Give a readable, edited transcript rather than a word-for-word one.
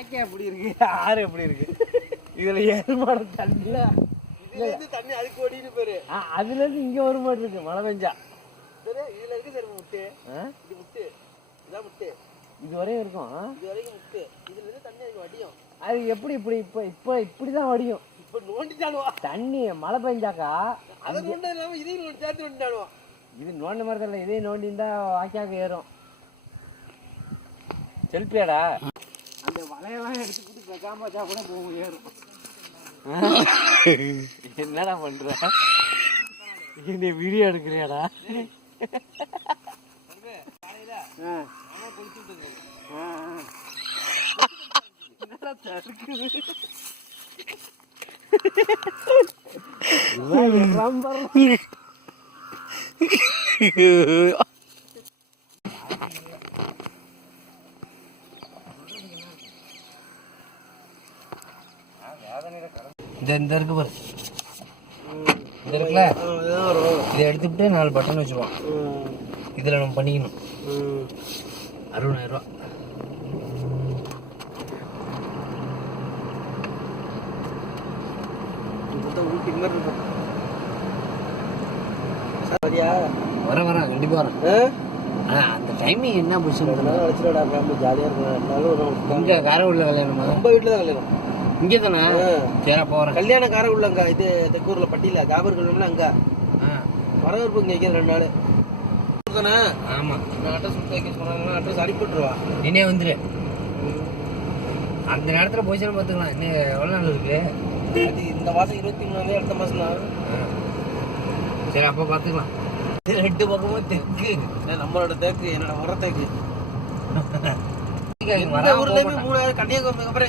வாக்கியா எப்படி இருக்கு, ஆறு எப்படி இருக்கு, இதுல ஏறுமாட தண்ணில இதுல இருந்து தண்ணி அதுக்கு ஓடின்னு போயிரு. அதுல இருந்து இங்க ஒரு மாடு இருக்கு மழை பெஞ்சா. சரி இதுல இருக்கு சரி முட்டு. இது முட்டு. இதான் முட்டு. இது வரையும் இருக்கும். இது வரைக்கும் முட்டு. இதுல இருந்து தண்ணி அதுக்கு வடியும். அது எப்படி இப்படி இப்ப இப்படிதான் வடியும். இப்ப நோண்டிட்டானுவா தண்ணி மழை பெஞ்சாக்கா. அதை நோண்ட இல்லாம இதையும் நோண்டி சேர்த்து நோண்டிட்டானுவா. இது நோண்ட மாதிரி இல்லை, இதே நோண்டி இருந்தா வாக்கியாக்கு ஏறும். செல்பியாடா அந்த வலையெல்லாம் எடுத்துக்கிட்டு பேசாம வச்சா கூட போகும் ஏறும். என்னடா பண்ற, இந்த வீடியோ எடுக்கிறியாடா? என்னடா தடுக்குது இந்த இருக்கு பாரு, இது இருக்குல்ல, இதை எடுத்துக்கிட்டு 4 பட்டன் வச்சுருவோம். இதில் நம்ம பண்ணிக்கணும். 60,000 ரூபா. வரேன் கண்டிப்பாக வரேன். அந்த டைமிங் என்ன பொசிஷன் ஜாலியாக இருக்கும். இங்கே காரைக்குடியில் கல்யாணமா? நம்ம வீட்டில் தான் கல்யாணம். இங்கே தானே? சரி போகிறேன். கல்யாணம் காரைக்குடிலங்க, இது தெக்கூரில் பட்டியில் காபர் கல்யாணம் அங்கே. வரவேற்பு இங்கே வைக்கிற 2 நாள் தானே. ஆமாம், நான் அட்ரஸ் வைக்க சொன்னாங்கன்னா அட்ரஸ் அனுப்பிவிட்ருவா. நீனே வந்துடு. அந்த நேரத்தில் போயிச்சாலும் பார்த்துக்கலாம். இன்னும் எவ்வளோ நாள் இருக்கு? அது இந்த மாதம் 23 அடுத்த மாதம் தான். சரி அப்போ பார்த்துக்கலாம். 2 பக்கமும் தெற்கு. நம்மளோட தேக்கு, என்னோட வர தேக்கு. ஊர்லேயுமே 3 கன்னியாகுமரிக்கு அப்புறம்